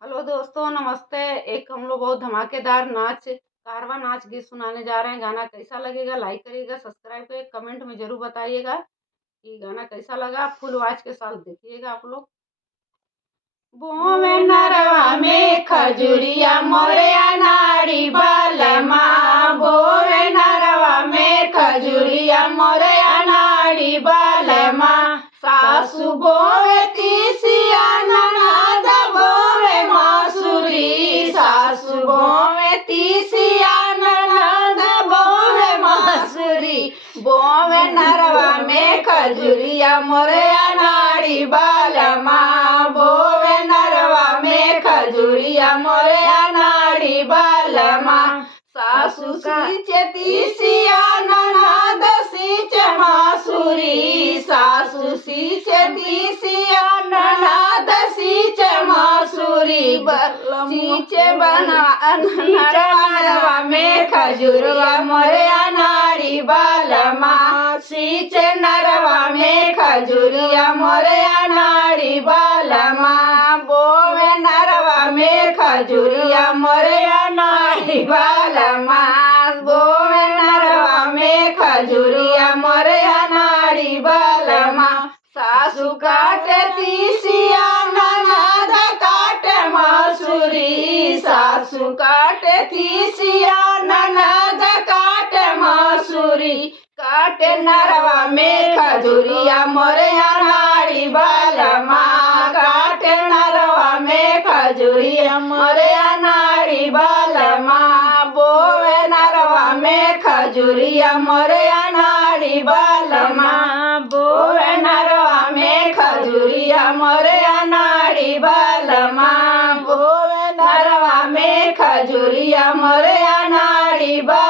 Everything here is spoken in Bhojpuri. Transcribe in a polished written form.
हेलो दोस्तों, नमस्ते। एक हम लोग बहुत धमाकेदार नाच कारवा नाच गीत सुनाने जा रहे हैं। गाना कैसा लगेगा? लाइक करिएगा, सब्सक्राइब करिएगा, कमेंट में जरूर बताइएगा कि गाना कैसा लगा। फुल आवाज के साथ देखिएगा आप लोग। बोवे नरवा में खजुरिया मोरे अनाड़ी बालमा, बोवे नरवा में खजुरिया मोरे अनाड़ी बालमा। सासु बोवे तीसिया ननद बोवे मासुरी, सासु बोवे तीसिया ननद बोवे मासुरी। बोवे नरवा में खजुरिया मोरे अनाड़ी बालमा, बोवे नरवा में खजुरिया मोरे अनाड़ी बालमा। सासु सींचे तीसिया ननद सींचे मासुरी, सासु सींचे तीसिया ननद सींचे मासुरी। सींचे बना नरवा में खजुरिया मोरे अनाड़ी बालमा, सींचे नरवा में खजुरिया मोरे अनाड़ी बालमा। बोवे नरवा में खजुरिया मोरे अनाड़ी बालमा, बोवे नरवा में खजुरिया मोरे अनाड़ी बालमा। सासु काटे तीसिया ननद काटे मासुरी, सासु काटे तीसिया ननद काटे मासुरी। काटे नरवा में खजुरिया मोरे अनाड़ी बालमा, काटे नरवा में खजुरिया मोरे अनाड़ी बालमा। बोवे नरवा में खजुरिया मोरे अनाड़ी बालमा, बोवे नरवा में खजुरिया मोरे अनाड़ी बालमा, बोवे नरवा में खजुरिया मोरे अनाड़ी बालमा।